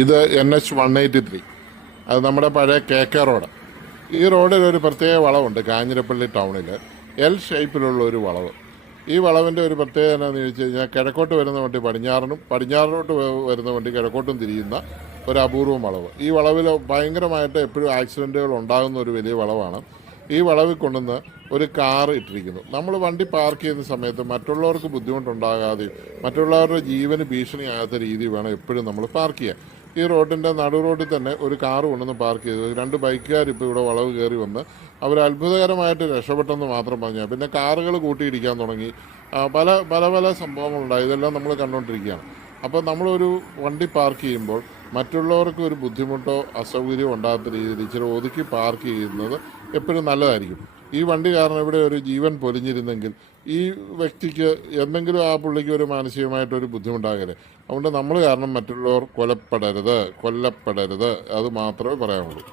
ഇത് NH 183. അത് നമ്മുടെ പഴയ KK റോഡ്. ഈ റോഡിൽ ഒരു പ്രത്യേക വളവുണ്ട് കാഞ്ഞിരപ്പള്ളി ടൗണിൽ. എൽ ഷേപ്പിലുള്ള ഒരു വളവ്. ഈ വളവിൻ്റെ ഒരു പ്രത്യേകത എന്താണെന്ന് ചോദിച്ചു കഴിഞ്ഞാൽ കിഴക്കോട്ട് വരുന്ന വണ്ടി പടിഞ്ഞാറോട്ട് വരുന്ന വണ്ടി കിഴക്കോട്ടും തിരിയുന്ന ഒരു അപൂർവം വളവ്. ഈ വളവിൽ ഭയങ്കരമായിട്ട് എപ്പോഴും ആക്സിഡൻറ്റുകൾ ഉണ്ടാകുന്ന ഒരു വലിയ വളവാണ്. ഈ വളവിൽ കൊണ്ടുവന്ന് ഒരു കാർ ഇട്ടിരിക്കുന്നു. നമ്മൾ വണ്ടി പാർക്ക് ചെയ്യുന്ന സമയത്ത് മറ്റുള്ളവർക്ക് ബുദ്ധിമുട്ടുണ്ടാകാതെയും മറ്റുള്ളവരുടെ ജീവന് ഭീഷണിയാകാത്ത രീതിയിൽ വേണം എപ്പോഴും നമ്മൾ പാർക്ക് ചെയ്യാൻ. ഈ റോഡിൻ്റെ നടു റോഡിൽ തന്നെ ഒരു കാറ് കൊണ്ടുവന്ന് പാർക്ക് ചെയ്തു. 2 ബൈക്കുകാർ ഇപ്പോൾ ഇവിടെ വളവ് കയറി വന്ന് അവർ അത്ഭുതകരമായിട്ട് രക്ഷപ്പെട്ടെന്ന് മാത്രം പറഞ്ഞാൽ പിന്നെ കാറുകൾ കൂട്ടിയിടിക്കാൻ തുടങ്ങി. പല പല പല സംഭവങ്ങളുണ്ടായി. ഇതെല്ലാം നമ്മൾ കണ്ടുകൊണ്ടിരിക്കുകയാണ്. അപ്പോൾ നമ്മളൊരു വണ്ടി പാർക്ക് ചെയ്യുമ്പോൾ മറ്റുള്ളവർക്ക് ഒരു ബുദ്ധിമുട്ടോ അസൗകര്യമോ ഉണ്ടാകാത്ത രീതിയിൽ ഇച്ചിരി ഒതുക്കി പാർക്ക് ചെയ്യുന്നത് എപ്പോഴും നല്ലതായിരിക്കും. ഈ വണ്ടി കാരണം ഇവിടെ ഒരു ജീവൻ പൊലിഞ്ഞിരുന്നെങ്കിൽ ഈ വ്യക്തിക്ക് എന്തെങ്കിലും ആ പുള്ളിക്ക് ഒരു മാനസികമായിട്ടൊരു ബുദ്ധിമുട്ടാകരുത്. അതുകൊണ്ട് നമ്മൾ കാരണം മറ്റുള്ളവർ കൊല്ലപ്പെടരുത്. അത് മാത്രമേ പറയാനുള്ളൂ.